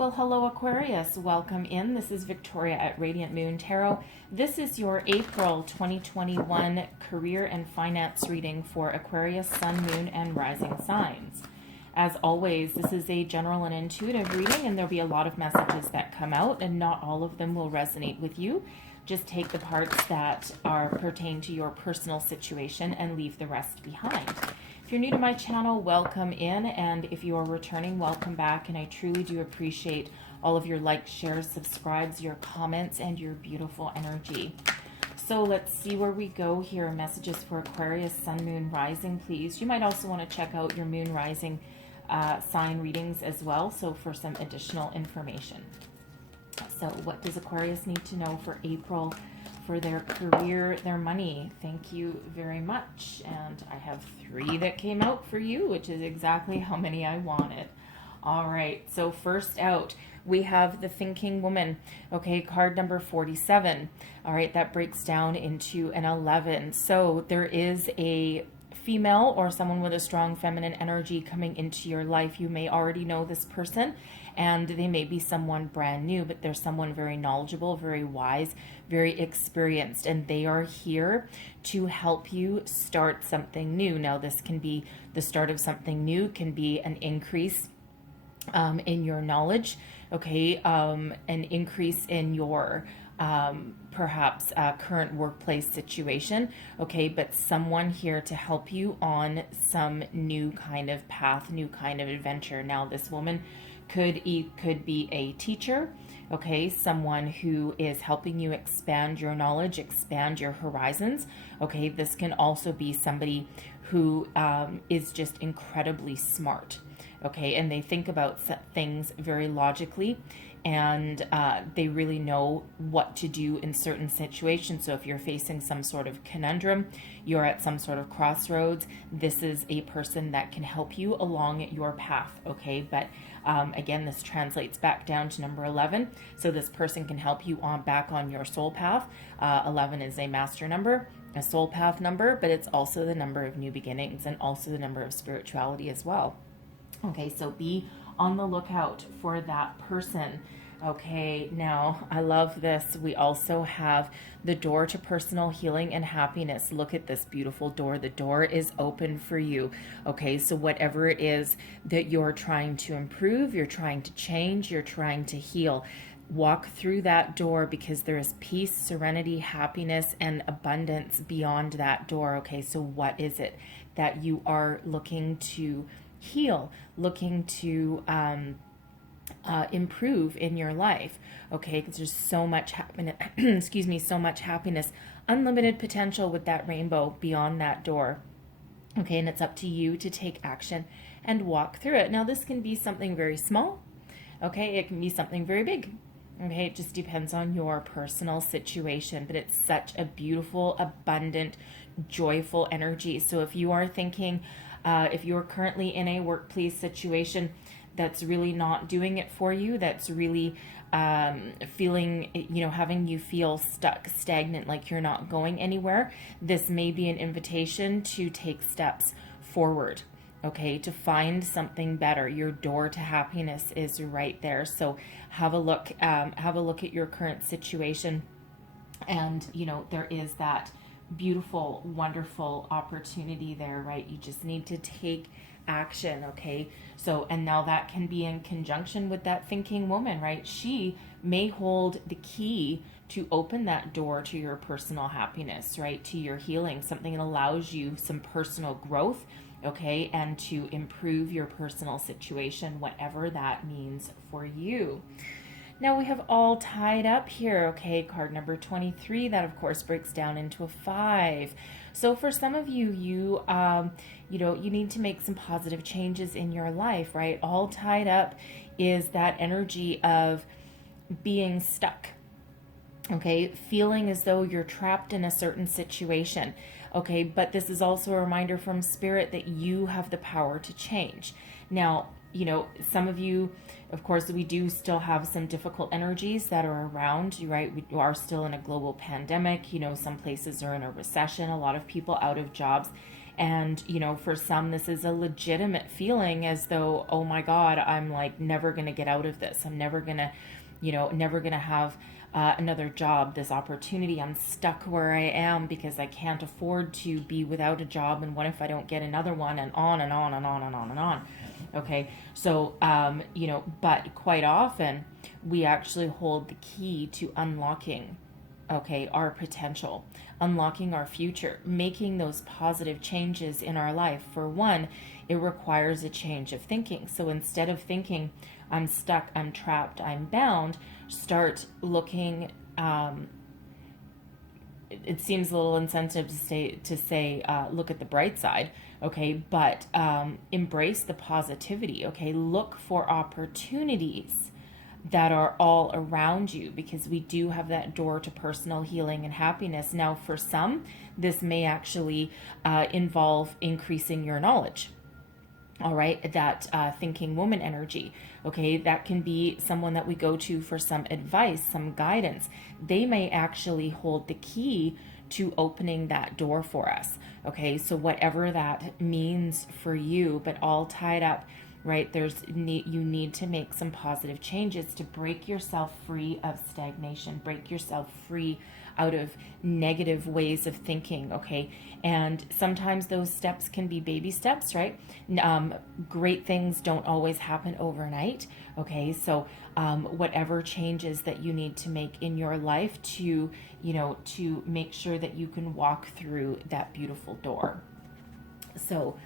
Well, hello Aquarius, welcome in. This is Victoria at Radiant Moon Tarot. This is your April 2021 career and finance reading for Aquarius, Sun, Moon, and Rising signs. As always, this is a general and intuitive reading, and there'll be a lot of messages that come out, and not all of them will resonate with you. Just take the parts that pertain to your personal situation and leave the rest behind. If you're new to my channel, welcome in, and if you are returning, welcome back, and I truly do appreciate all of your likes, shares, subscribes, your comments, and your beautiful energy. So let's see where we go here. Messages for Aquarius, Sun, Moon, Rising, please. You might also want to check out your Moon, Rising sign readings as well, so for some additional information. So what does Aquarius need to know for April? For their career, their money. Thank you very much. And I have 3 that came out for you, which is exactly how many I wanted. All right, so first out, we have the Thinking Woman. Okay, card number 47. All right, that breaks down into an 11. So there is a female or someone with a strong feminine energy coming into your life. You may already know this person, and they may be someone brand new, but they're someone very knowledgeable, very wise, very experienced, and they are here to help you start something new. Now, this can be the start of something new, can be an increase in your knowledge, okay, an increase in your perhaps current workplace situation, okay, but someone here to help you on some new kind of path, new kind of adventure. Now, this woman could be a teacher, okay, someone who is helping you expand your knowledge, expand your horizons, okay. This can also be somebody who is just incredibly smart, okay, and they think about things very logically, and they really know what to do in certain situations. So if you're facing some sort of conundrum, you're at some sort of crossroads, this is a person that can help you along your path, okay. But again, this translates back down to number 11. So this person can help you back on your soul path. 11 is a master number, a soul path number, but it's also the number of new beginnings and also the number of spirituality as well. Okay, so be on the lookout for that person. Okay, now I love this. We also have the door to personal healing and happiness. Look at this beautiful door. The door is open for you. Okay, so whatever it is that you're trying to improve, you're trying to change, you're trying to heal, walk through that door, because there is peace, serenity, happiness, and abundance beyond that door. Okay, so what is it that you are looking to heal, looking to improve in your life? Okay, because there's so much happiness, excuse me, so much happiness, unlimited potential with that rainbow beyond that door. Okay, and it's up to you to take action and walk through it. Now, this can be something very small. Okay, it can be something very big. Okay, it just depends on your personal situation, but it's such a beautiful, abundant, joyful energy. So if you are thinking, if you're currently in a workplace situation that's really not doing it for you, that's really feeling, having you feel stuck, stagnant, like you're not going anywhere, this may be an invitation to take steps forward, okay, to find something better. Your door to happiness is right there. So have a look at your current situation, and there is that beautiful, wonderful opportunity there, right? You just need to take action, okay? So, and now that can be in conjunction with that thinking woman, right? She may hold the key to open that door to your personal happiness, right? To your healing, something that allows you some personal growth, okay? And to improve your personal situation, whatever that means for you. Now we have all tied up here, okay, card number 23, that of course breaks down into a 5. So for some of you, you need to make some positive changes in your life, right? All tied up is that energy of being stuck, okay, feeling as though you're trapped in a certain situation, okay, but this is also a reminder from Spirit that you have the power to change. Now, some of you, of course, we do still have some difficult energies that are around, right? We are still in a global pandemic. Some places are in a recession, a lot of people out of jobs. And, you know, for some, this is a legitimate feeling as though, oh my God, I'm like never going to get out of this. I'm never going to, you know, never going to have another job, this opportunity. I'm stuck where I am because I can't afford to be without a job. And what if I don't get another one? And on and on and on and on and on. Okay. So, you know, but quite often we actually hold the key to unlocking, okay, our potential, unlocking our future, making those positive changes in our life. For one, it requires a change of thinking. So instead of thinking, I'm stuck, I'm trapped, I'm bound, start looking, it seems a little insensitive to say look at the bright side, okay, but embrace the positivity, okay, look for opportunities that are all around you, because we do have that door to personal healing and happiness. Now, for some, this may actually involve increasing your knowledge. All right, that thinking woman energy, okay, that can be someone that we go to for some advice, some guidance. They may actually hold the key to opening that door for us, okay, so whatever that means for you, but all tied up, right, you need to make some positive changes to break yourself free of stagnation, break yourself free out of negative ways of thinking, okay? And sometimes those steps can be baby steps, right? Great things don't always happen overnight, okay? So whatever changes that you need to make in your life to, you know, to make sure that you can walk through that beautiful door. So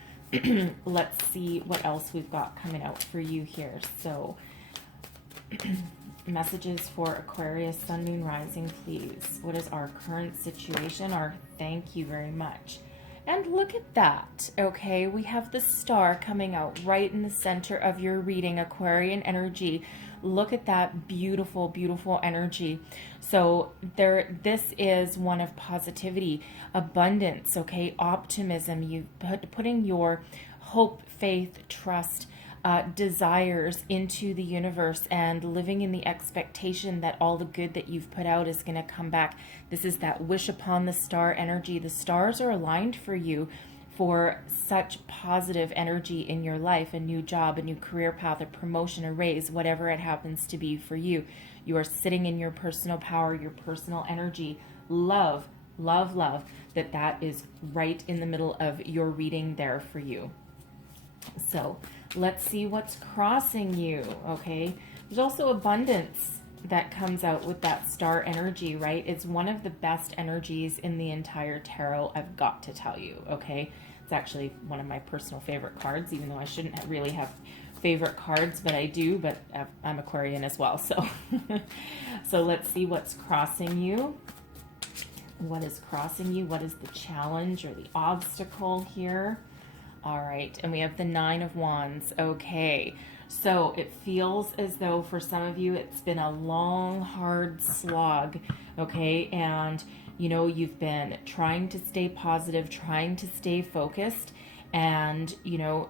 let's see what else we've got coming out for you here. So messages for Aquarius, Sun, Moon, Rising, please. What is our current situation? Our thank you very much. And look at that, okay? We have the star coming out right in the center of your reading, Aquarian energy. Look at that beautiful, beautiful energy. So this is one of positivity, abundance, okay? Optimism. You putting your hope, faith, trust, desires into the universe and living in the expectation that all the good that you've put out is going to come back. This is that wish upon the star energy. The stars are aligned for you for such positive energy in your life, a new job, a new career path, a promotion, a raise, whatever it happens to be for you. You are sitting in your personal power, your personal energy. Love, love, love that is right in the middle of your reading there for you. So let's see what's crossing you, okay? There's also abundance that comes out with that star energy, right? It's one of the best energies in the entire tarot, I've got to tell you, okay? It's actually one of my personal favorite cards, even though I shouldn't really have favorite cards, but I do, but I'm Aquarian as well, so. So let's see what's crossing you. What is crossing you? What is the challenge or the obstacle here? All right, and we have the Nine of Wands. Okay, so it feels as though for some of you it's been a long, hard slog, okay? And, you know, you've been trying to stay positive, trying to stay focused, and, you know,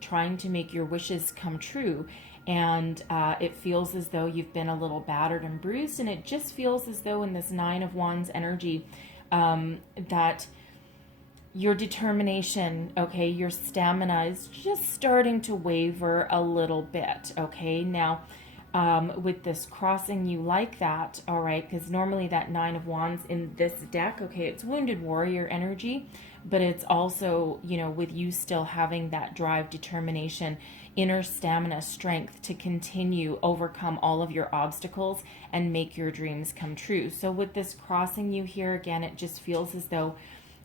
trying to make your wishes come true. And it feels as though you've been a little battered and bruised, and it just feels as though in this Nine of Wands energy that your determination, okay, your stamina is just starting to waver a little bit, okay? Now, with this crossing you like that, all right, because normally that Nine of Wands in this deck, okay, it's Wounded Warrior energy, but it's also, you know, with you still having that drive, determination, inner stamina, strength to continue, overcome all of your obstacles and make your dreams come true. So with this crossing you here, again, it just feels as though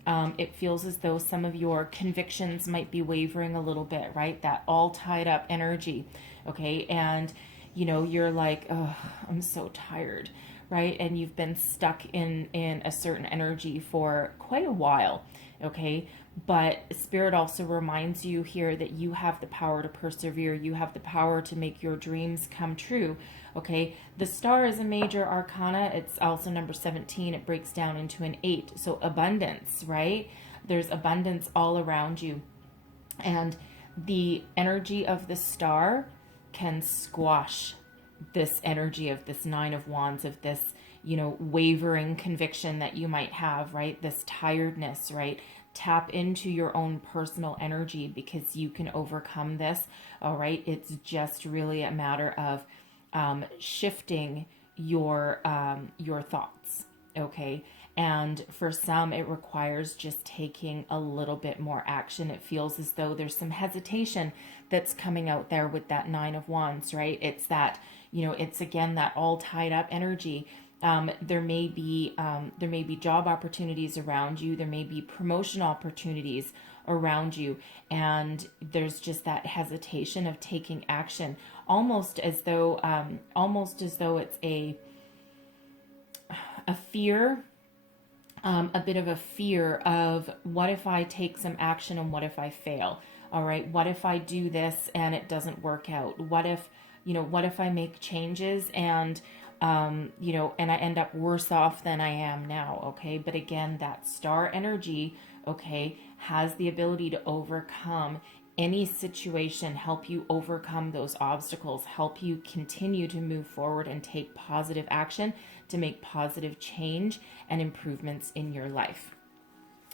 some of your convictions might be wavering a little bit, right? That all tied up energy, okay? And, you know, you're like, oh, I'm so tired, right? And you've been stuck in a certain energy for quite a while, okay? But Spirit also reminds you here that you have the power to persevere. You have the power to make your dreams come true, okay? The star is a major arcana. It's also number 17. It breaks down into an 8. So abundance, right? There's abundance all around you. And the energy of the star can squash this energy of this Nine of Wands, of this, you know, wavering conviction that you might have, right? This tiredness, right? tap into your own personal energy, because you can overcome this. All right. It's just really a matter of shifting your thoughts. Okay. And for some, it requires just taking a little bit more action. It feels as though there's some hesitation that's coming out there with that Nine of Wands, right? It's that, it's again, that all tied up energy. There may be job opportunities around you. There may be promotion opportunities around you, and there's just that hesitation of taking action, almost as though it's a fear. A bit of a fear of, what if I take some action and what if I fail? All right. What if I do this and it doesn't work out? What if I make changes and, and I end up worse off than I am now? Okay. But again, that star energy, okay, has the ability to overcome any situation, help you overcome those obstacles, help you continue to move forward and take positive action to make positive change and improvements in your life.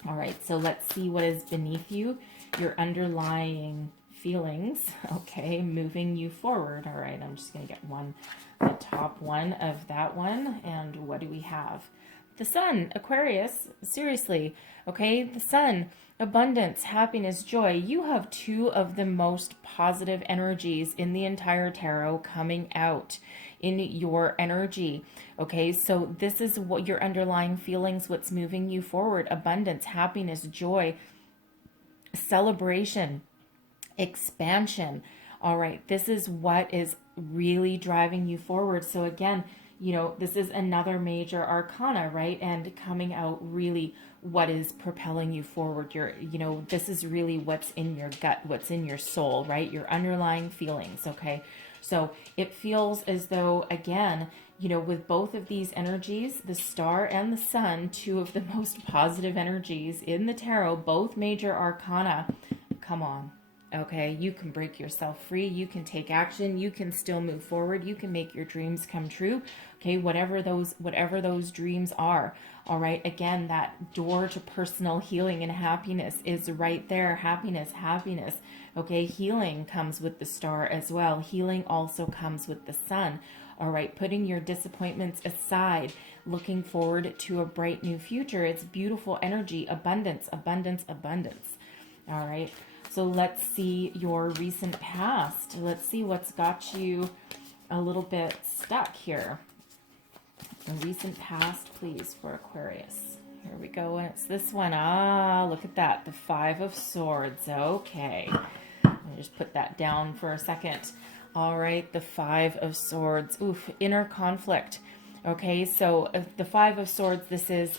All right, so let's see what is beneath you, your underlying feelings, okay, moving you forward. All right, I'm just going to get the top one of that one. And what do we have? The Sun, Aquarius, seriously, okay, the Sun, abundance, happiness, joy. You have two of the most positive energies in the entire tarot coming out in your energy, okay? So this is what your underlying feelings, what's moving you forward: abundance, happiness, joy, celebration, expansion. All right, this is what is really driving you forward. So again, this is another major arcana, right? And coming out really what is propelling you forward. This is really what's in your gut, what's in your soul, right? Your underlying feelings, okay? So it feels as though, again, with both of these energies, the Star and the Sun, two of the most positive energies in the tarot, both major arcana, come on. Okay, you can break yourself free. You can take action. You can still move forward. You can make your dreams come true. Okay, whatever those dreams are. All right, again, that door to personal healing and happiness is right there. Happiness. Okay, healing comes with the Star as well. Healing also comes with the Sun. All right, putting your disappointments aside, looking forward to a bright new future. It's beautiful energy, abundance. All right. So let's see your recent past. Let's see what's got you a little bit stuck here. The recent past, please, for Aquarius. Here we go. And it's this one. Look at that. The Five of Swords. Okay. Let me just put that down for a second. All right. The Five of Swords. Oof. Inner conflict. Okay. So the Five of Swords, this is...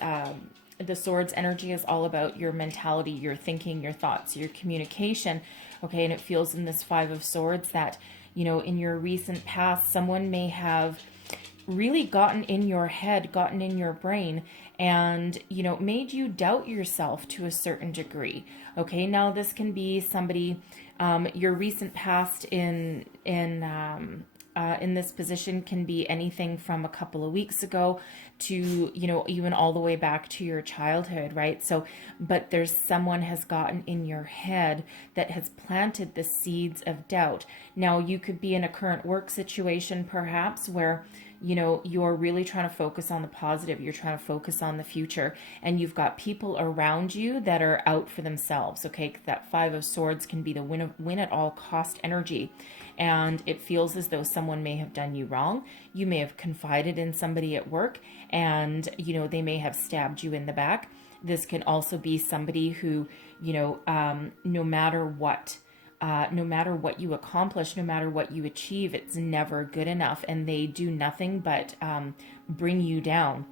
the Swords energy is all about your mentality, your thinking, your thoughts, your communication. Okay, and it feels in this Five of Swords that, in your recent past, someone may have really gotten in your head, gotten in your brain, and, made you doubt yourself to a certain degree. Okay, now this can be somebody, your recent past in this position can be anything from a couple of weeks ago to, even all the way back to your childhood, right? So, but there's someone has gotten in your head that has planted the seeds of doubt. Now, you could be in a current work situation, perhaps, where, you're really trying to focus on the positive. You're trying to focus on the future, and you've got people around you that are out for themselves. Okay. That Five of Swords can be the win at all cost energy. And it feels as though someone may have done you wrong. You may have confided in somebody at work, and, they may have stabbed you in the back. This can also be somebody who, no matter what you accomplish, no matter what you achieve, it's never good enough. And they do nothing but bring you down.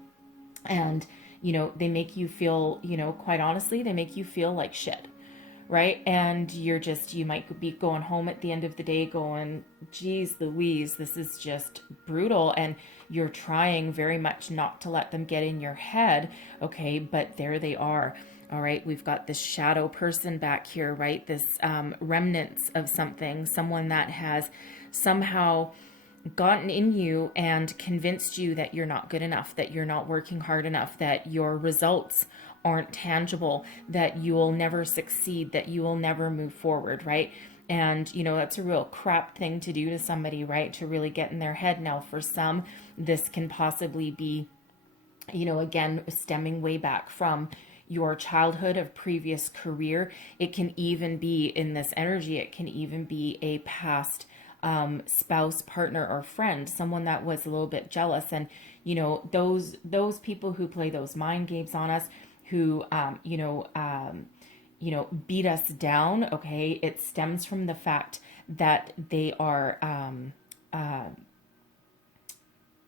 And, they make you feel, quite honestly, they make you feel like shit. Right? And you might be going home at the end of the day going, geez Louise, this is just brutal. And you're trying very much not to let them get in your head. Okay. But there they are. All right. We've got this shadow person back here, right? This remnants of something, someone that has somehow gotten in you and convinced you that you're not good enough, that you're not working hard enough, that your results aren't tangible, that you'll never succeed, that you will never move forward, right? And, you know, that's a real crap thing to do to somebody, right? To really get in their head. Now, for some, this can possibly be, you know, again, stemming way back from your childhood of previous career. It can even be in this energy, it can even be a past spouse, partner, or friend, someone that was a little bit jealous. And, you know, those people who play those mind games on us, who, beat us down, okay, it stems from the fact that they are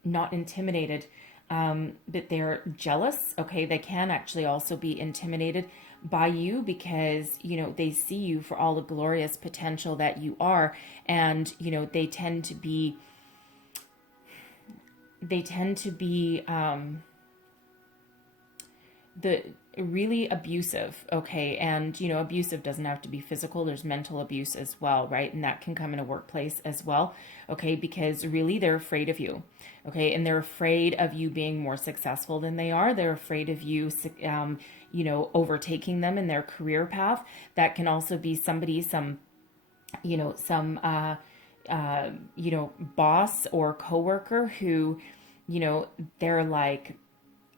not intimidated, but they're jealous, okay? They can actually also be intimidated by you because, you know, they see you for all the glorious potential that you are. And, you know, they tend to be the really abusive, okay? And, you know, abusive doesn't have to be physical. There's mental abuse as well, right? And that can come in a workplace as well, okay? Because really they're afraid of you, okay? And they're afraid of you being more successful than they are. They're afraid of you, you know, overtaking them in their career path. That can also be somebody, boss or coworker who, you know, they're like,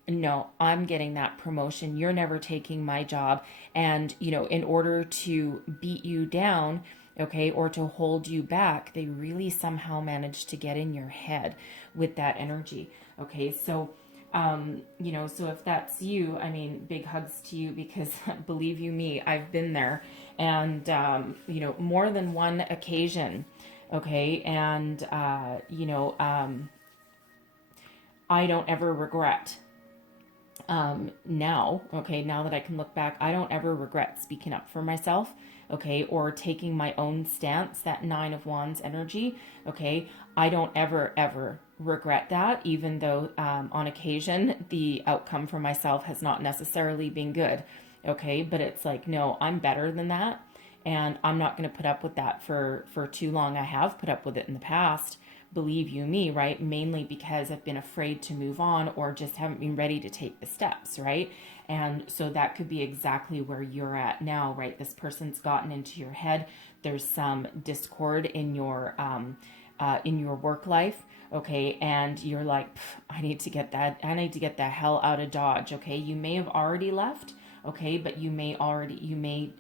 no, I'm getting that promotion. You're never taking my job. And, you know, in order to beat you down, okay, or to hold you back, they really somehow manage to get in your head with that energy. Okay, so, so if that's you, I mean, big hugs to you, because believe you me, I've been there, and, more than one occasion. Okay. And, I don't ever regret now that I can look back, I don't ever regret speaking up for myself, okay, or taking my own stance, that Nine of Wands energy, okay. I don't ever regret that, even though on occasion the outcome for myself has not necessarily been good, okay, but it's like, no, I'm better than that, and I'm not going to put up with that for too long. I have put up with it in the past, believe you me, right? Mainly because I've been afraid to move on, or just haven't been ready to take the steps, right? And so that could be exactly where you're at now, right? This person's gotten into your head. There's some discord in your work life, okay? And you're like, I need to get the hell out of Dodge, okay? You may have already left, okay, but you may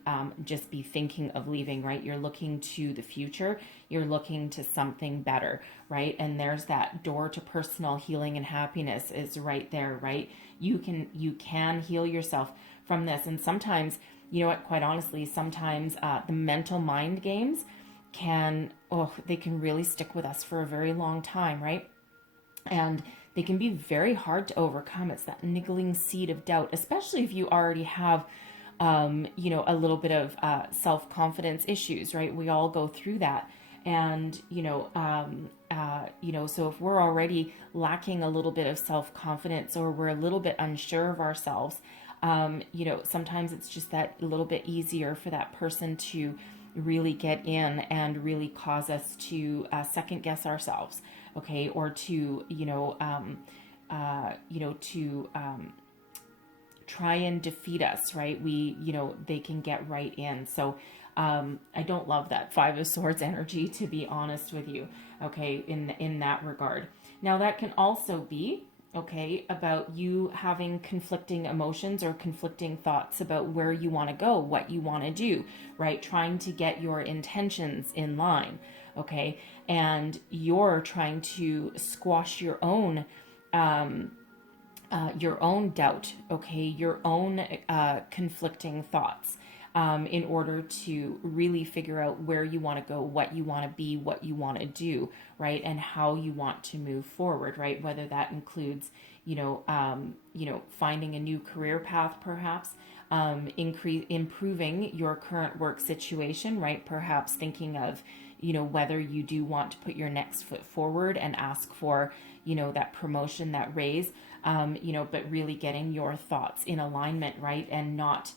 just be thinking of leaving, right? You're looking to the future. You're looking to something better, right? And there's that door to personal healing and happiness is right there, right? You can heal yourself from this. And sometimes, you know what, quite honestly, sometimes the mental mind games they can really stick with us for a very long time, right? And they can be very hard to overcome. It's that niggling seed of doubt, especially if you already have, a little bit of self-confidence issues, right? We all go through that. And, so if we're already lacking a little bit of self-confidence, or we're a little bit unsure of ourselves, sometimes it's just that a little bit easier for that person to really get in and really cause us to second guess ourselves, okay, or to try and defeat us, right? They can get right in. So I don't love that Five of Swords energy, to be honest with you, okay, in that regard. Now that can also be, okay, about you having conflicting emotions or conflicting thoughts about where you want to go, what you want to do, right? Trying to get your intentions in line, okay? And you're trying to squash your own doubt, okay? Your own conflicting thoughts, in order to really figure out where you want to go, what you want to be, what you want to do, right? And how you want to move forward, right? Whether that includes, finding a new career path, perhaps, improving your current work situation, right? Perhaps thinking of, whether you do want to put your next foot forward and ask for, that promotion, that raise, but really getting your thoughts in alignment, right? And not,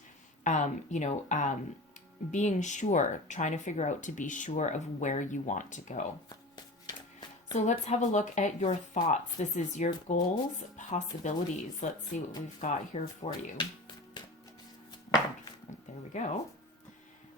being sure, trying to figure out to be sure of where you want to go. So let's have a look at your thoughts. This is your goals, possibilities. Let's see what we've got here for you. There we go.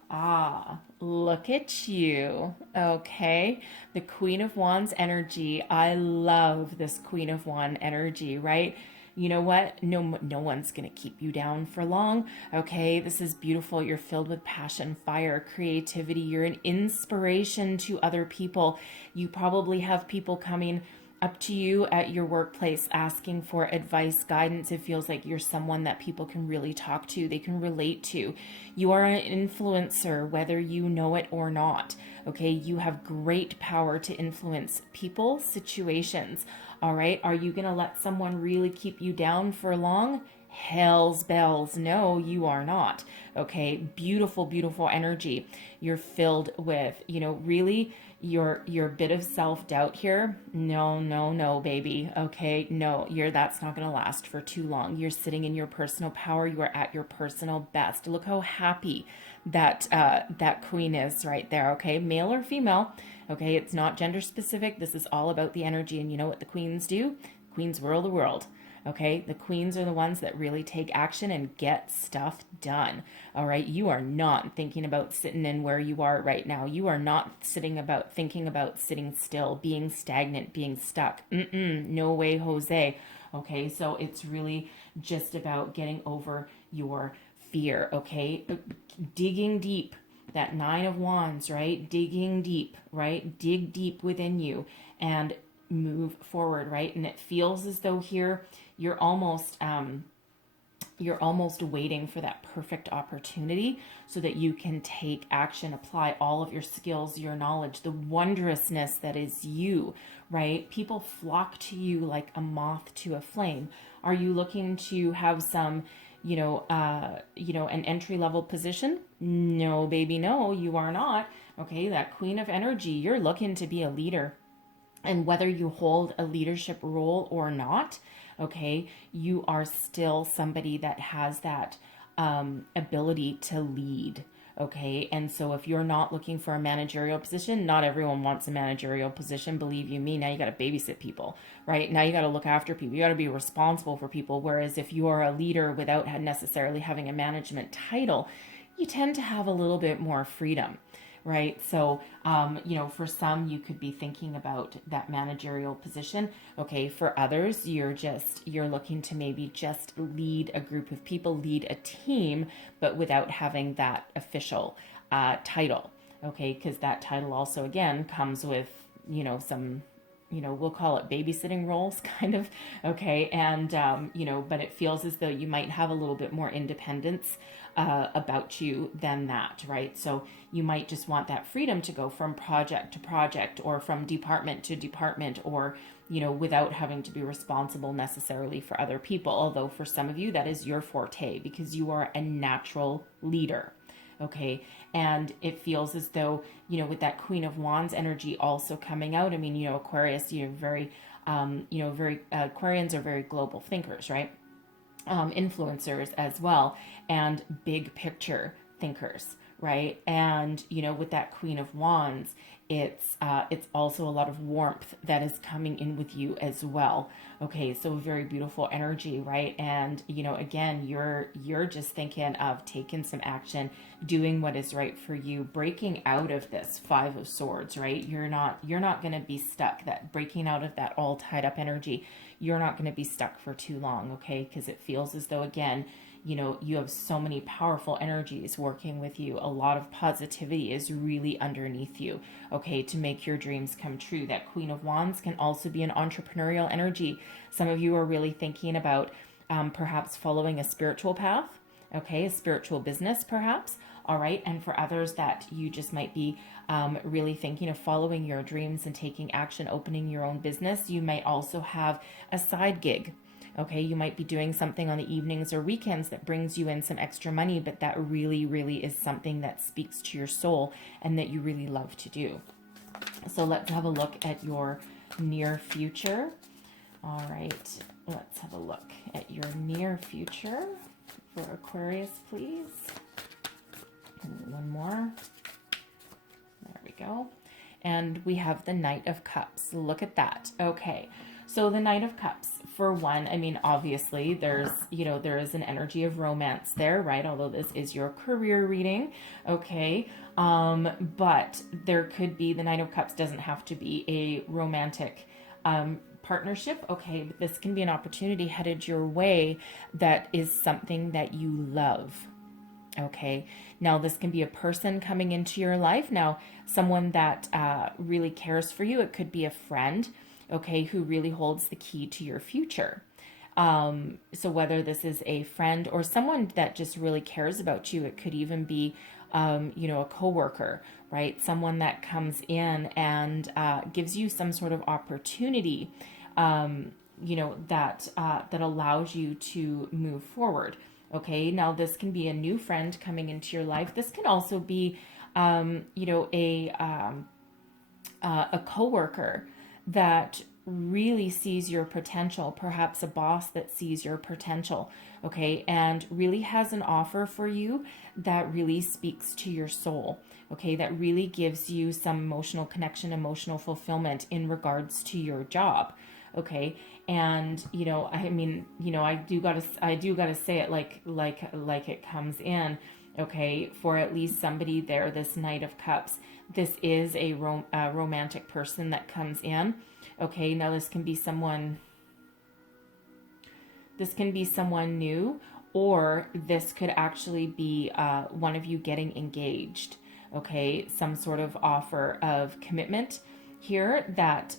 Ah, look at you. Okay. The Queen of Wands energy. I love this Queen of Wands energy, right? You know what? No one's going to keep you down for long. Okay. This is beautiful. You're filled with passion, fire, creativity. You're an inspiration to other people. You probably have people coming up to you at your workplace asking for advice, guidance. It feels like you're someone that people can really talk to, they can relate to. You are an influencer, whether you know it or not. Okay, you have great power to influence people, situations. All right, are you going to let someone really keep you down for long? Hell's bells. No, you are not. Okay, beautiful, beautiful energy. You're filled with, really your bit of self-doubt here. No, baby. Okay, no, that's not going to last for too long. You're sitting in your personal power. You are at your personal best. Look how happy that that queen is right there. Okay, male or female. Okay, it's not gender specific. This is all about the energy. And you know what the queens do? Queens rule the world. Okay, the queens are the ones that really take action and get stuff done. All right, you are not thinking about sitting in where you are right now. You are not thinking about sitting still, being stagnant, being stuck. No way, Jose. Okay, so it's really just about getting over your fear. Okay, digging deep. That Nine of Wands, right? Digging deep, right? Dig deep within you and move forward, right? And it feels as though here you're almost waiting for that perfect opportunity so that you can take action, apply all of your skills, your knowledge, the wondrousness that is you, right? People flock to you like a moth to a flame. Are you looking to have some an entry level position? No, baby, no, you are not. Okay, that Queen of Energy, you're looking to be a leader. And whether you hold a leadership role or not, okay, you are still somebody that has that ability to lead. Okay, and so if you're not looking for a managerial position, not everyone wants a managerial position, believe you me. Now you got to babysit people, right? Now you got to look after people. You got to be responsible for people. Whereas if you are a leader without necessarily having a management title, you tend to have a little bit more freedom. Right. So, for some, you could be thinking about that managerial position. Okay. For others, you're looking to maybe just lead a group of people, lead a team, but without having that official title. Okay. Because that title also, again, comes with, some, we'll call it babysitting roles kind of. Okay. And, but it feels as though you might have a little bit more independence about you than that, right? So you might just want that freedom to go from project to project or from department to department or, without having to be responsible necessarily for other people. Although for some of you, that is your forte because you are a natural leader. Okay. And it feels as though, with that Queen of Wands energy also coming out, I mean, Aquarius, Aquarians are very global thinkers, right? Influencers as well, and big picture thinkers, right? And with that Queen of Wands, it's also a lot of warmth that is coming in with you as well. Okay, so very beautiful energy, right? And again, you're just thinking of taking some action, doing what is right for you, breaking out of this Five of Swords, right? You're not going to be stuck. That breaking out of that all tied up energy, you're not going to be stuck for too long, okay? Because it feels as though, again, you have so many powerful energies working with you. A lot of positivity is really underneath you, okay, to make your dreams come true. That Queen of Wands can also be an entrepreneurial energy. Some of you are really thinking about perhaps following a spiritual path, okay, a spiritual business perhaps, all right? And for others that you just might be really thinking of following your dreams and taking action, opening your own business. You might also have a side gig. Okay, you might be doing something on the evenings or weekends that brings you in some extra money, but that really, really is something that speaks to your soul and that you really love to do. So let's have a look at your near future. All right, let's have a look at your near future for Aquarius, please. And one more. There we go. And we have the Knight of Cups. Look at that. Okay. So the Knight of Cups, for one, I mean, obviously there's, there is an energy of romance there, right? Although this is your career reading, okay? But there could be, the Knight of Cups doesn't have to be a romantic partnership, okay? But this can be an opportunity headed your way that is something that you love. Okay, now this can be a person coming into your life. Now, someone that really cares for you. It could be a friend, okay, who really holds the key to your future. So whether this is a friend or someone that just really cares about you, it could even be, a coworker, right? Someone that comes in and gives you some sort of opportunity, that allows you to move forward. Okay, now this can be a new friend coming into your life. This can also be, a coworker that really sees your potential, perhaps a boss that sees your potential, okay, and really has an offer for you that really speaks to your soul, okay, that really gives you some emotional connection, emotional fulfillment in regards to your job. Okay. And, I do gotta say it like it comes in. Okay. For at least somebody there, this Knight of Cups, this is a romantic person that comes in. Okay. Now this can be someone new, or this could actually be one of you getting engaged. Okay. Some sort of offer of commitment here that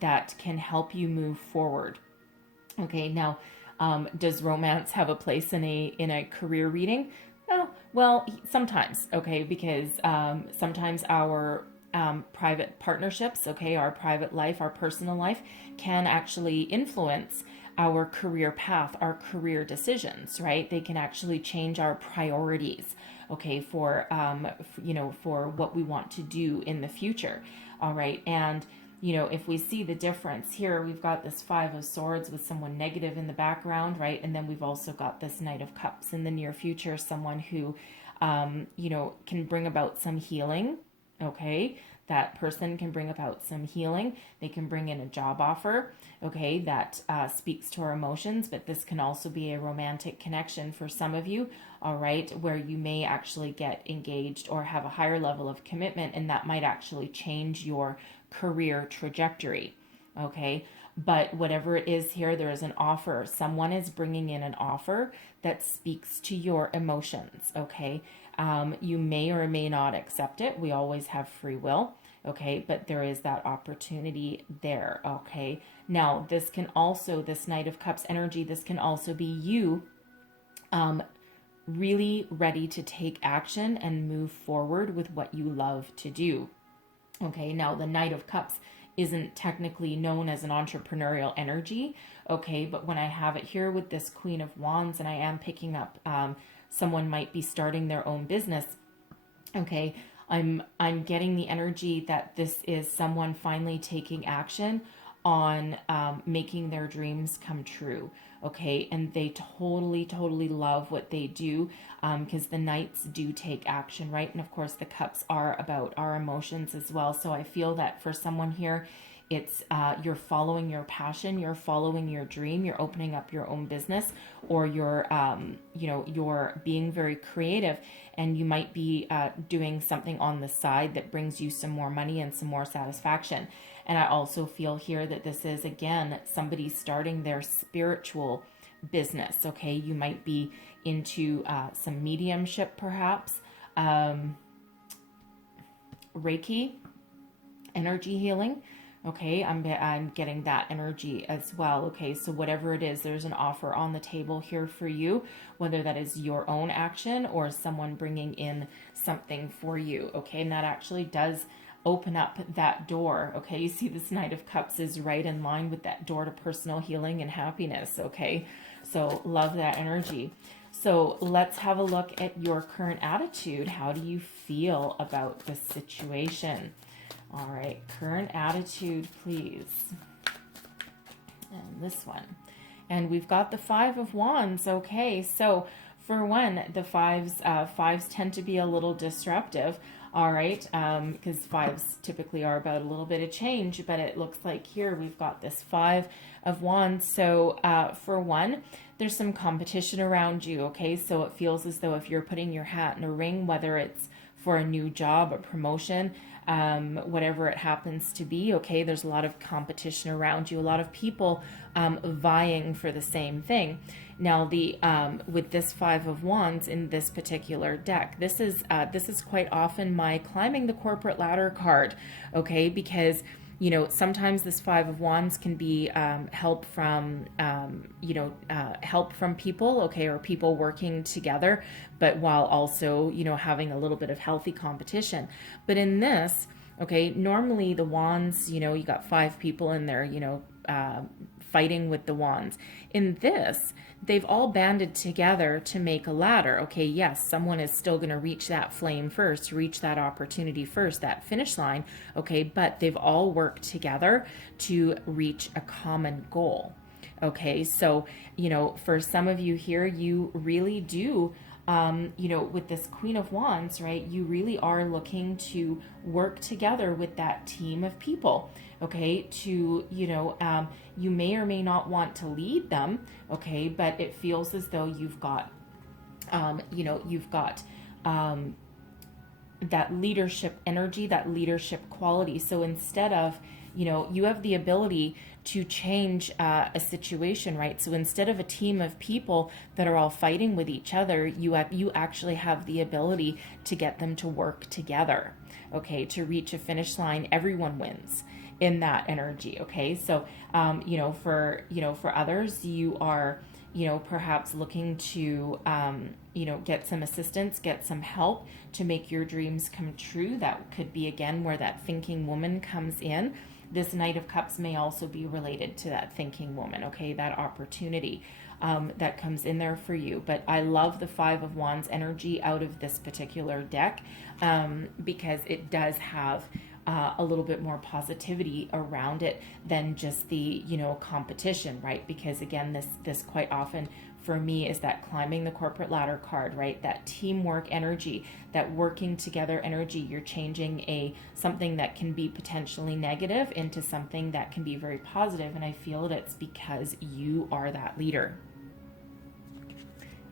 that can help you move forward. Okay, now does romance have a place in a career reading? Well, sometimes, okay, because sometimes our private partnerships, okay, our private life, our personal life can actually influence our career path, our career decisions, right? They can actually change our priorities, okay, for what we want to do in the future. All right. And, if we see the difference here, we've got this Five of Swords with someone negative in the background, right? And then we've also got this Knight of Cups in the near future, someone who, can bring about some healing. Okay. That person can bring about some healing. They can bring in a job offer, okay, that speaks to our emotions, but this can also be a romantic connection for some of you, all right, where you may actually get engaged or have a higher level of commitment, and that might actually change your career trajectory, okay? But whatever it is here, there is an offer. Someone is bringing in an offer that speaks to your emotions, okay? You may or may not accept it. We always have free will, okay? But there is that opportunity there, okay? Now, this Knight of Cups energy, this can also be you really ready to take action and move forward with what you love to do. Okay, now the Knight of Cups isn't technically known as an entrepreneurial energy, okay, but when I have it here with this Queen of Wands and I am picking up someone might be starting their own business, okay, I'm getting the energy that this is someone finally taking action on making their dreams come true, okay, and they totally love what they do, because the Knights do take action, right? And of course the Cups are about our emotions as well. So I feel that for someone here, it's you're following your passion, you're following your dream, you're opening up your own business, or you're you're being very creative, and you might be doing something on the side that brings you some more money and some more satisfaction. And I also feel here that this is, again, somebody starting their spiritual business, okay? You might be into some mediumship, perhaps, Reiki, energy healing, okay? I'm getting that energy as well, okay? So whatever it is, there's an offer on the table here for you, whether that is your own action or someone bringing in something for you, okay? And that actually does open up that door, okay? You see this Knight of Cups is right in line with that door to personal healing and happiness, okay? So love that energy. So let's have a look at your current attitude. How do you feel about the situation? All right, current attitude, please. And this one. And we've got the Five of Wands, okay? So for one, the fives tend to be a little disruptive. All right, because fives typically are about a little bit of change, but it looks like here we've got this 5 of Wands. So for one, there's some competition around you, okay? So it feels as though if you're putting your hat in a ring, whether it's for a new job, a promotion, whatever it happens to be, okay, there's a lot of competition around you, a lot of people vying for the same thing. Now, the with this 5 of Wands in this particular deck, this is quite often my climbing the corporate ladder card, okay, because you know, sometimes this 5 of Wands can be help from, help from people, okay, or people working together, but while also, you know, having a little bit of healthy competition. But in this, okay, normally the Wands, you know, you got 5 people in there, you know, fighting with the Wands. In this, they've all banded together to make a ladder. Okay, yes, someone is still going to reach that flame first, reach that opportunity first, that finish line, okay, but they've all worked together to reach a common goal. Okay, so, you know, for some of you here, you really do, you know, with this Queen of Wands, right, you really are looking to work together with that team of people, okay, to, you know, you may or may not want to lead them, okay, but it feels as though you've got, you know, you've got that leadership energy, that leadership quality. So instead of, you know, you have the ability to change a situation, right? So instead of a team of people that are all fighting with each other, you actually have the ability to get them to work together, okay, to reach a finish line. Everyone wins in that energy, okay? So, you know, for others, you are, you know, perhaps looking to, you know, get some assistance, get some help to make your dreams come true. That could be, again, where that thinking woman comes in. This Knight of Cups may also be related to that thinking woman, okay, that opportunity that comes in there for you. But I love the 5 of Wands energy out of this particular deck because it does have a little bit more positivity around it than just the, you know, competition, right? Because again, this quite often for me is that climbing the corporate ladder card, right? That teamwork energy, that working together energy. You're changing something that can be potentially negative into something that can be very positive, and I feel that it's because you are that leader.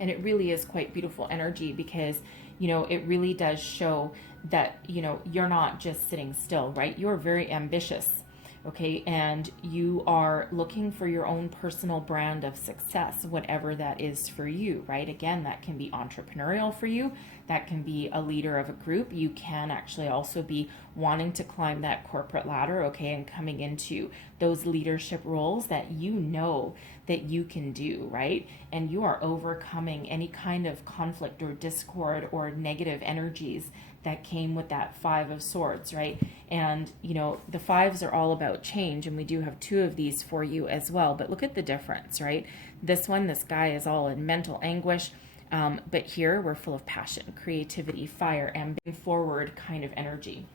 And it really is quite beautiful energy because, you know, it really does show that, you know, you're not just sitting still, right? You're very ambitious, okay? And you are looking for your own personal brand of success, whatever that is for you, right? Again, that can be entrepreneurial for you. That can be a leader of a group. You can actually also be wanting to climb that corporate ladder, okay, and coming into those leadership roles that you know that you can do, right? And you are overcoming any kind of conflict or discord or negative energies that came with that 5 of Swords, right? And, you know, the 5s are all about change, and we do have 2 of these for you as well. But look at the difference, right? This one, this guy is all in mental anguish. But here we're full of passion, creativity, fire, and forward kind of energy.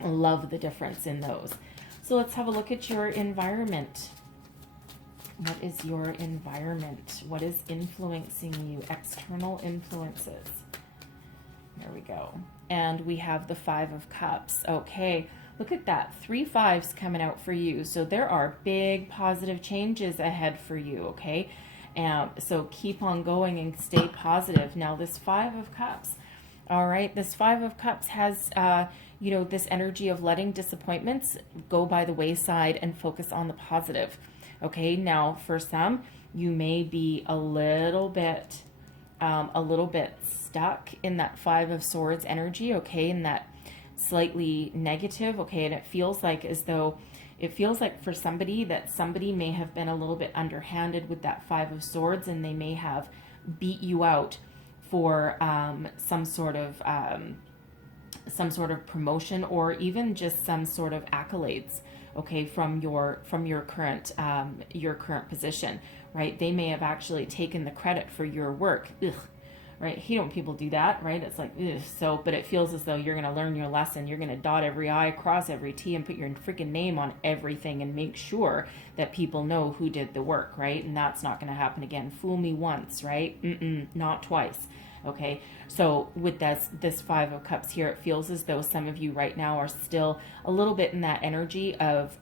I love the difference in those. So let's have a look at your environment. What is your environment? What is influencing you? External influences. There we go. And we have the 5 of Cups. Okay, look at that. 3 5s coming out for you. So there are big positive changes ahead for you, okay? So keep on going and stay positive. Now this 5 of Cups, all right, this 5 of Cups has, you know, this energy of letting disappointments go by the wayside and focus on the positive. Okay, now for some, you may be a little bit stuck in that 5 of Swords energy, okay, in that slightly negative, okay, and it feels like for somebody that somebody may have been a little bit underhanded with that 5 of Swords, and they may have beat you out for some sort of promotion or even just some sort of accolades, okay, from your current position, right? They may have actually taken the credit for your work. Ugh. Right? Hate when people do that, right? It's like, ugh. So, but it feels as though you're going to learn your lesson. You're going to dot every I, cross every T, and put your freaking name on everything and make sure that people know who did the work, right? And that's not going to happen again. Fool me once, right? Not twice. Okay, so with this Five of Cups here, it feels as though some of you right now are still a little bit in that energy of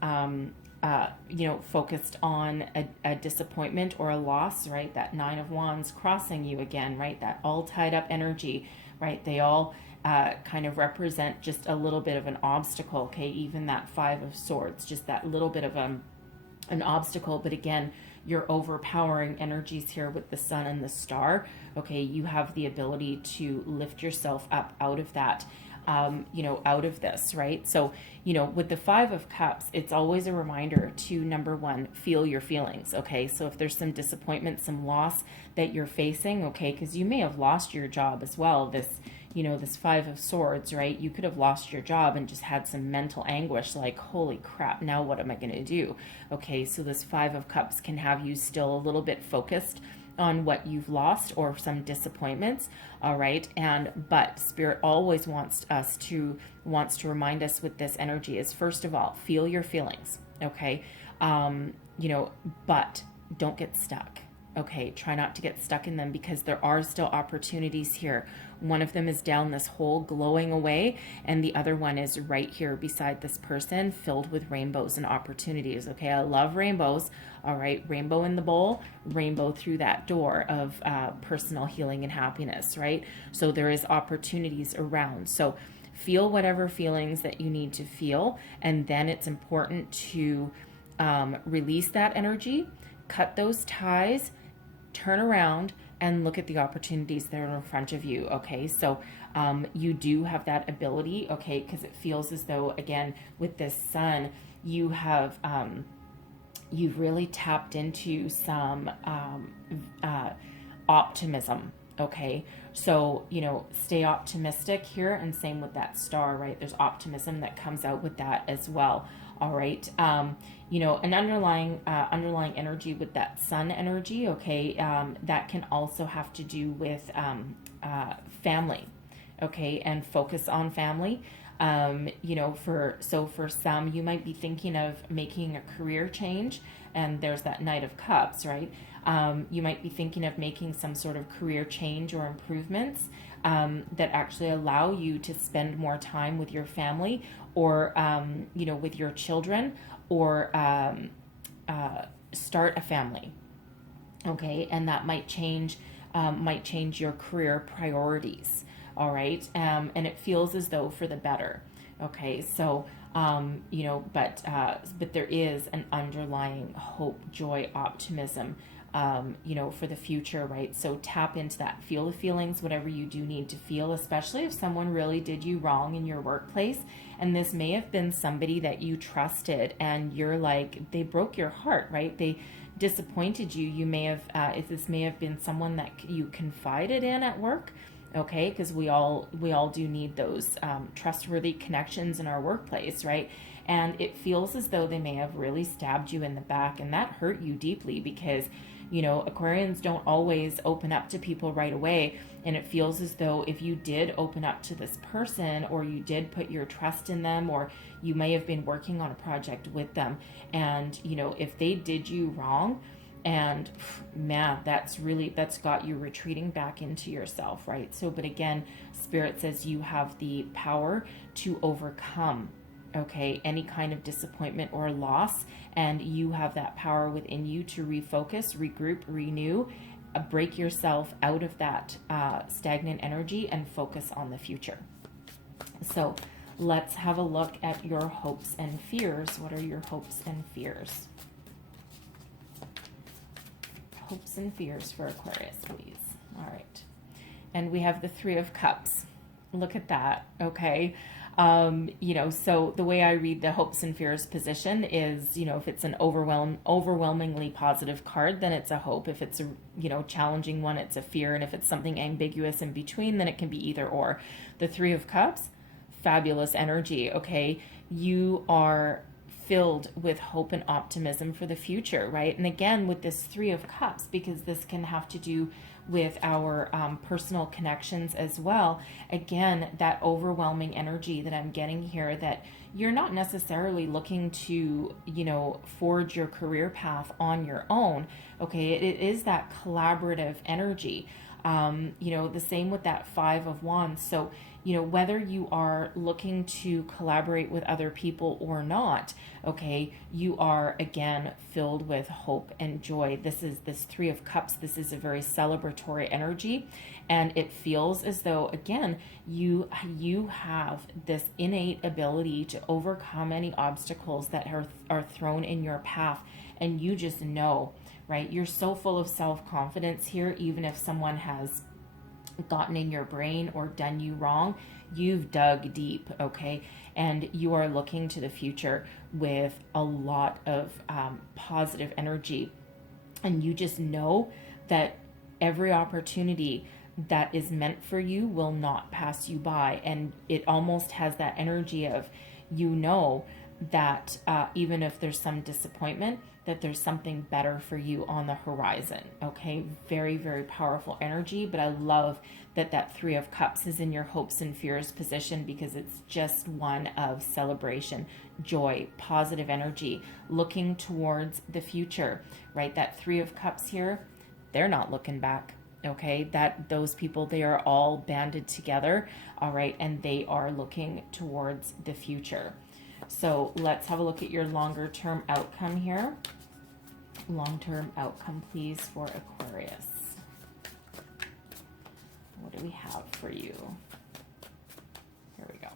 focused on a disappointment or a loss, right? That Nine of Wands crossing you again, right? That all tied up energy, right? They all kind of represent just a little bit of an obstacle, okay? Even that Five of Swords, just that little bit of an obstacle. But again, your overpowering energies here with the Sun and the Star, okay? You have the ability to lift yourself up out of that, out of this, right? So, with the Five of Cups, it's always a reminder to, number one, feel your feelings, okay? So if there's some disappointment, some loss that you're facing, okay, because you may have lost your job as well, this Five of Swords, right? You could have lost your job and just had some mental anguish, like, holy crap, now what am I going to do? Okay, so this Five of Cups can have you still a little bit focused on what you've lost or some disappointments, all right? But Spirit always wants to remind us with this energy is, first of all, feel your feelings, okay? But don't get stuck. Okay, try not to get stuck in them, because there are still opportunities here. One of them is down this hole glowing away, and the other one is right here beside this person, filled with rainbows and opportunities. Okay, I love rainbows. All right, rainbow in the bowl, rainbow through that door of personal healing and happiness, right? So there is opportunities around. So feel whatever feelings that you need to feel, and then it's important to release that energy, cut those ties, turn around and look at the opportunities that are in front of you, okay? So you do have that ability, okay, because it feels as though, again, with this Sun, you have, you've really tapped into some optimism, okay? So, stay optimistic here, and same with that Star, right? There's optimism that comes out with that as well. All right. An underlying energy with that Sun energy, okay, that can also have to do with family, okay, and focus on family. For some, you might be thinking of making a career change, and there's that Knight of Cups, right? You might be thinking of making some sort of career change or improvements that actually allow you to spend more time with your family, or with your children, or start a family, okay? And that might change your career priorities, all right? And it feels as though for the better, okay? So but there is an underlying hope, joy, optimism, for the future, right? So tap into that, feel the feelings, whatever you do need to feel, especially if someone really did you wrong in your workplace. And this may have been somebody that you trusted, and you're like, they broke your heart, right? They disappointed you. You may have, this may have been someone that you confided in at work, okay? Because we all do need those trustworthy connections in our workplace, right? And it feels as though they may have really stabbed you in the back, and that hurt you deeply, because Aquarians don't always open up to people right away. And it feels as though if you did open up to this person, or you did put your trust in them, or you may have been working on a project with them, and, if they did you wrong, and man, that's got you retreating back into yourself, right? So, but again, Spirit says you have the power to overcome, okay, any kind of disappointment or loss, and you have that power within you to refocus, regroup, renew, break yourself out of that stagnant energy and focus on the future. So let's have a look at your hopes and fears. What are your hopes and fears? Hopes and fears for Aquarius, please. All right. And we have the Three of Cups. Look at that, okay? So the way I read the hopes and fears position is, if it's an overwhelmingly positive card, then it's a hope. If it's a, challenging one, it's a fear. And if it's something ambiguous in between, then it can be either or. The Three of Cups, fabulous energy, okay? You are filled with hope and optimism for the future, right? And again, with this Three of Cups, because this can have to do with our personal connections as well. Again, that overwhelming energy that I'm getting here, that you're not necessarily looking to, forge your career path on your own. Okay, it is that collaborative energy. You know, the same with that Five of Wands. So, you know, whether you are looking to collaborate with other people or not, okay, you are again filled with hope and joy. This is this Three of Cups. This is a very celebratory energy, and it feels as though again you have this innate ability to overcome any obstacles that are thrown in your path, and you just know, right? You're so full of self-confidence here. Even if someone has gotten in your brain or done you wrong, you've dug deep, okay? And you are looking to the future with a lot of positive energy. And you just know that every opportunity that is meant for you will not pass you by. And it almost has that energy of, you know, that even if there's some disappointment, that there's something better for you on the horizon. Okay, very, very powerful energy. But I love that that Three of Cups is in your hopes and fears position, because it's just one of celebration, joy, positive energy, looking towards the future, right? That Three of Cups here, they're not looking back. Okay, that those people, they are all banded together, all right, and they are looking towards the future. So let's have a look at your longer term outcome here. Long-term outcome, please, for Aquarius. What do we have for you? Here we go.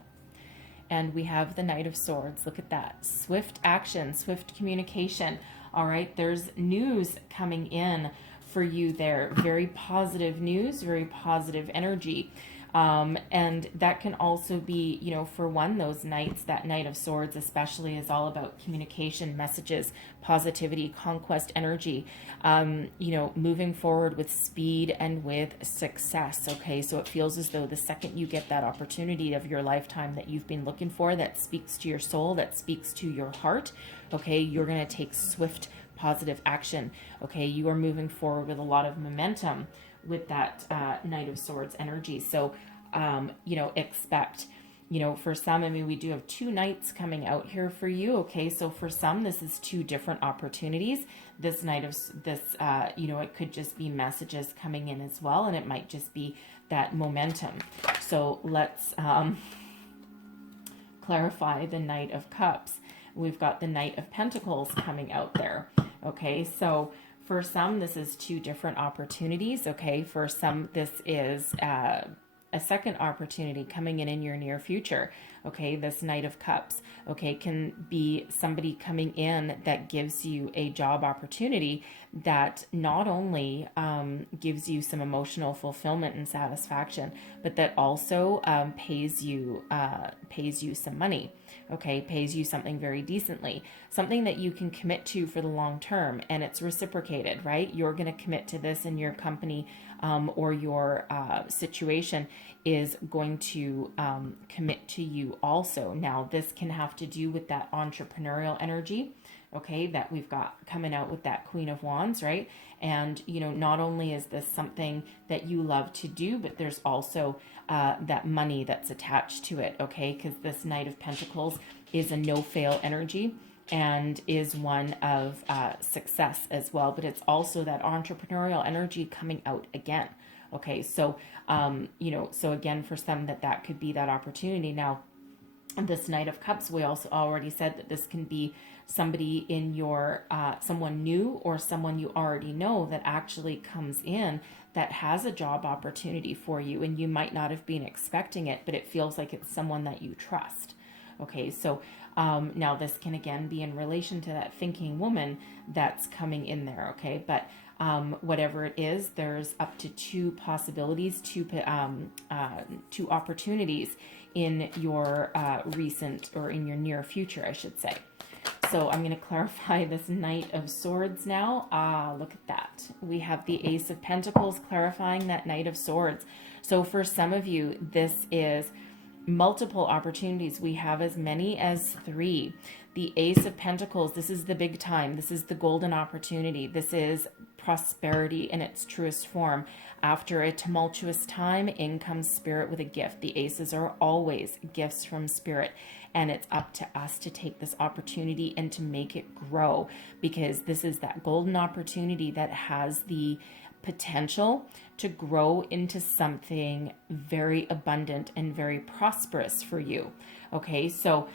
And we have the Knight of Swords. Look at that. Swift action, swift communication. All right, there's news coming in for you there. Very positive news, very positive energy. And that can also be, you know, for one, those knights, that Knight of Swords especially is all about communication, messages, positivity, conquest energy, you know, moving forward with speed and with success. Okay, so it feels as though the second you get that opportunity of your lifetime that you've been looking for, that speaks to your soul, that speaks to your heart, okay, you're going to take swift positive action. Okay, you are moving forward with a lot of momentum with that Knight of Swords energy. So, you know, expect, you know, for some, I mean, we do have two knights coming out here for you. Okay, so for some, this is two different opportunities. This Knight of this, you know, it could just be messages coming in as well, and it might just be that momentum. So let's clarify the Knight of Cups. We've got the Knight of Pentacles coming out there. Okay, so for some, this is two different opportunities. Okay, for some, this is a second opportunity coming in your near future. Okay, this Knight of Cups, okay, can be somebody coming in that gives you a job opportunity that not only gives you some emotional fulfillment and satisfaction, but that also pays you some money. Okay, pays you something very decently, something that you can commit to for the long term, and it's reciprocated, right? You're going to commit to this, and your company or your situation is going to commit to you also. Now, this can have to do with that entrepreneurial energy, okay, that we've got coming out with that Queen of Wands, right? And, you know, not only is this something that you love to do, but there's also that money that's attached to it, okay? Because this Knight of Pentacles is a no-fail energy and is one of success as well, but it's also that entrepreneurial energy coming out again. Okay, so, you know, so again, for some that could be that opportunity. Now, this Knight of Cups, we also already said that this can be somebody in your, someone new or someone you already know that actually comes in that has a job opportunity for you, and you might not have been expecting it, but it feels like it's someone that you trust. Okay, so now this can again be in relation to that thinking woman that's coming in there, okay? But whatever it is, there's up to two possibilities, two opportunities in your recent, or in your near future, I should say. So I'm going to clarify this Knight of Swords now. Look at that. We have the Ace of Pentacles clarifying that Knight of Swords. So for some of you, this is multiple opportunities. We have as many as 3. The Ace of Pentacles, this is the big time. This is the golden opportunity. This is prosperity in its truest form. After a tumultuous time, in comes Spirit with a gift. The aces are always gifts from Spirit, and it's up to us to take this opportunity and to make it grow, because this is that golden opportunity that has the potential to grow into something very abundant and very prosperous for you. Okay, so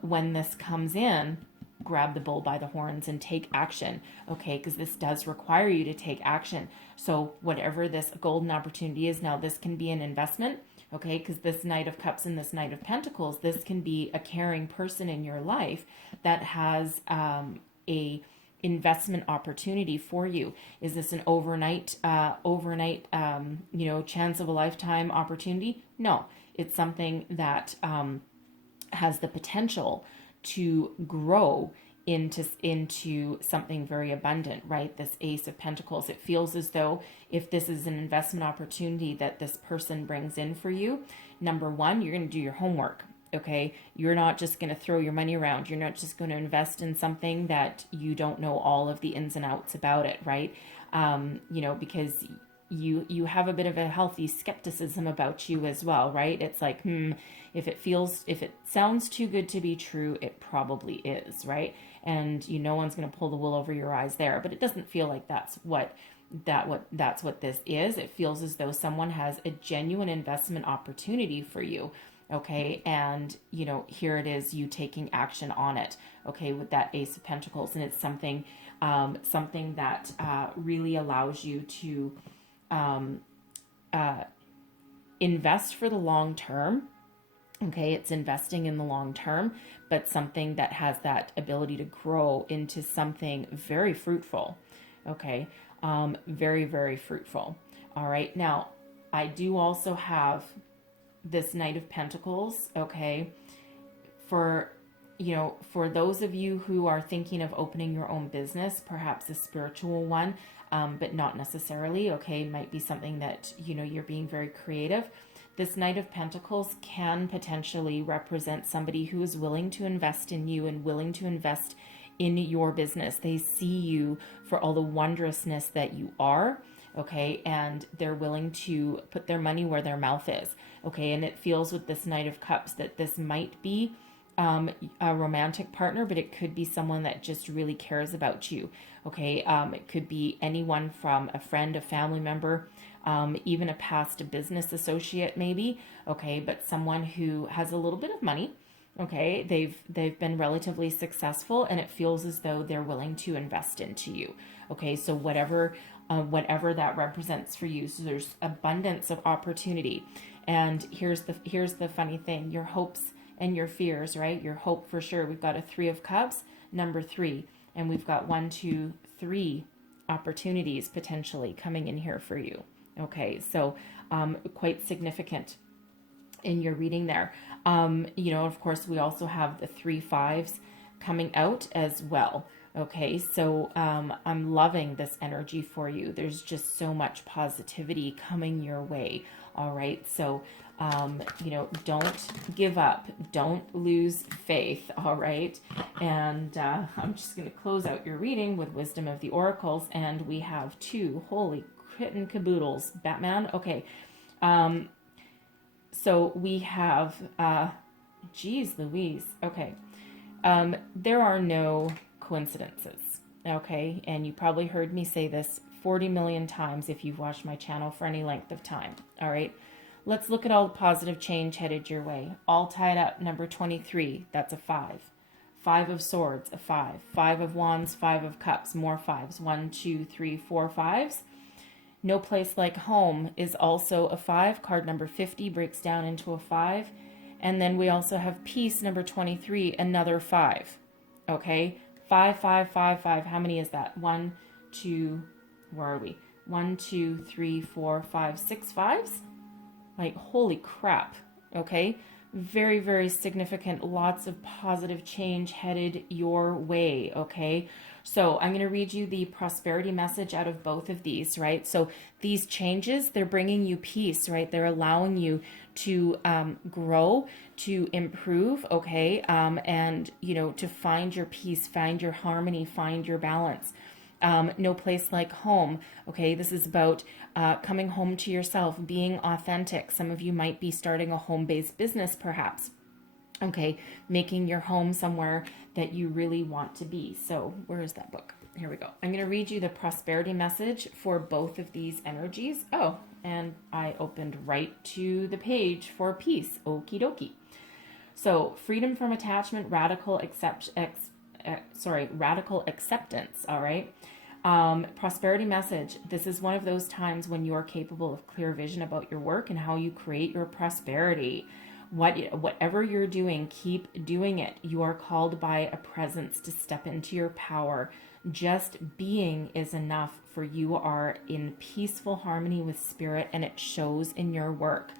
when this comes in, grab the bull by the horns and take action, okay, because this does require you to take action. So whatever this golden opportunity is, now this can be an investment, okay, because this Knight of Cups and this Knight of Pentacles, this can be a caring person in your life that has a investment opportunity for you. Is this an overnight chance of a lifetime opportunity? No, it's something that has the potential to grow into something very abundant, right? This Ace of Pentacles, it feels as though if this is an investment opportunity that this person brings in for you, number one, you're going to do your homework. Okay, you're not just going to throw your money around. You're not just going to invest in something that you don't know all of the ins and outs about it, right? Because you have a bit of a healthy skepticism about you as well, right? It's like, if it sounds too good to be true, it probably is, right? And no one's going to pull the wool over your eyes there, but it doesn't feel like that's what this is. It feels as though someone has a genuine investment opportunity for you. Okay, and here it is, you taking action on it, okay, with that Ace of Pentacles, and it's something that really allows you to invest for the long term. Okay, it's investing in the long term, but something that has that ability to grow into something very fruitful. Okay, very, very fruitful. All right, now I do also have this Knight of Pentacles, okay, for those of you who are thinking of opening your own business, perhaps a spiritual one, but not necessarily, okay, might be something that, you're being very creative. This Knight of Pentacles can potentially represent somebody who is willing to invest in you and willing to invest in your business. They see you for all the wondrousness that you are, okay, and they're willing to put their money where their mouth is, okay, and it feels with this Knight of Cups that this might be a romantic partner, but it could be someone that just really cares about you, okay. It could be anyone from a friend, a family member, even a past business associate maybe, okay, but someone who has a little bit of money, okay, they've been relatively successful, and it feels as though they're willing to invest into you, okay, so whatever that represents for you. So there's abundance of opportunity, and here's the funny thing, your hopes and your fears, right? Your hope for sure. We've got a 3 of Cups, number 3, and we've got 1, 2, 3 opportunities potentially coming in here for you. Okay, so quite significant in your reading there. Of course, we also have the 3 5s coming out as well. Okay, so I'm loving this energy for you. There's just so much positivity coming your way. All right, so don't give up, don't lose faith. All right, and I'm just going to close out your reading with Wisdom of the Oracles, and we have 2 holy kitten caboodles, Batman. Okay, so we have geez Louise. Okay, there are no coincidences, okay, and you probably heard me say this 40 million times if you've watched my channel for any length of time. All right, let's look at all the positive change headed your way, all tied up. Number 23, that's a 5. 5 of Swords, a 5. 5 of Wands, 5 of Cups, more 5s. 1, 2, 3, 4 5s. No Place Like Home is also a 5. Card number 50 breaks down into a 5. And then we also have Peace, number 23, another 5. Okay, 5, 5, 5, 5. How many is that? 1, 2, where are we? 1, 2, 3, 4, 5, 6 5s? Like, holy crap. Okay, very, very significant. Lots of positive change headed your way. Okay, So I'm going to read you the prosperity message out of both of these, right? So these changes, they're bringing you peace, right? They're allowing you to grow, to improve, okay? And, you know, to find your peace, find your harmony, find your balance. No place like home. Okay, this is about coming home to yourself, being authentic. Some of you might be starting a home-based business, perhaps. Okay, making your home somewhere that you really want to be. So where is that book? Here we go. I'm going to read you the prosperity message for both of these energies. Oh, and I opened right to the page for peace. Okie dokie. So freedom from attachment, radical acceptance. All right. Prosperity message. This is one of those times when you are capable of clear vision about your work and how you create your prosperity. Whatever you're doing, keep doing it. You are called by a presence to step into your power. Just being is enough, for you are in peaceful harmony with spirit, and it shows in your work.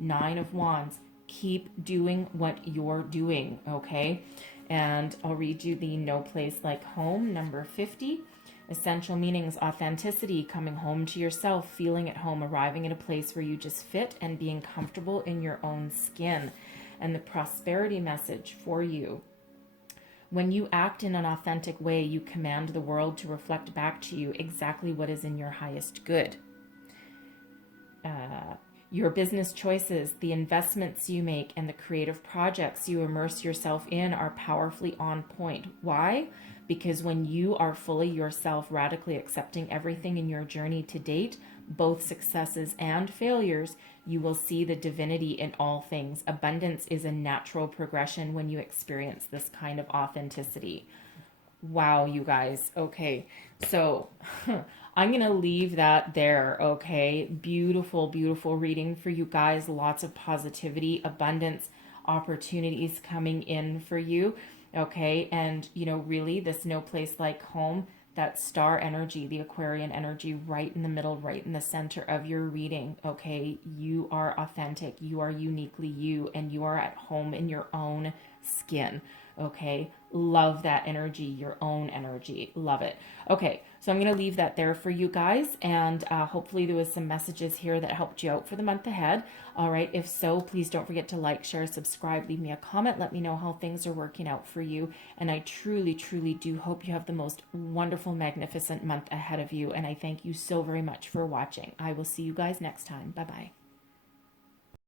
9 of Wands. Keep doing what you're doing, okay? And I'll read you the No Place Like Home, number 50. Essential meanings: authenticity, coming home to yourself, feeling at home, arriving at a place where you just fit, and being comfortable in your own skin. And the prosperity message for you: when you act in an authentic way, you command the world to reflect back to you exactly what is in your highest good. Your business choices, the investments you make, and the creative projects you immerse yourself in are powerfully on point. Why? Because when you are fully yourself, radically accepting everything in your journey to date, both successes and failures, you will see the divinity in all things. Abundance is a natural progression when you experience this kind of authenticity. Wow, you guys. Okay, so I'm going to leave that there, okay? Beautiful, beautiful reading for you guys. Lots of positivity, abundance, opportunities coming in for you, okay? And, you know, really this No Place Like Home, that star energy, the Aquarian energy right in the middle, right in the center of your reading, okay? You are authentic, you are uniquely you, and you are at home in your own skin, okay? Love that energy, your own energy. Love it. Okay, so I'm going to leave that there for you guys, and hopefully there was some messages here that helped you out for the month ahead. All right, if so, please don't forget to like, share, subscribe, leave me a comment. Let me know how things are working out for you, and I truly, truly do hope you have the most wonderful, magnificent month ahead of you, and I thank you so very much for watching. I will see you guys next time. Bye-bye.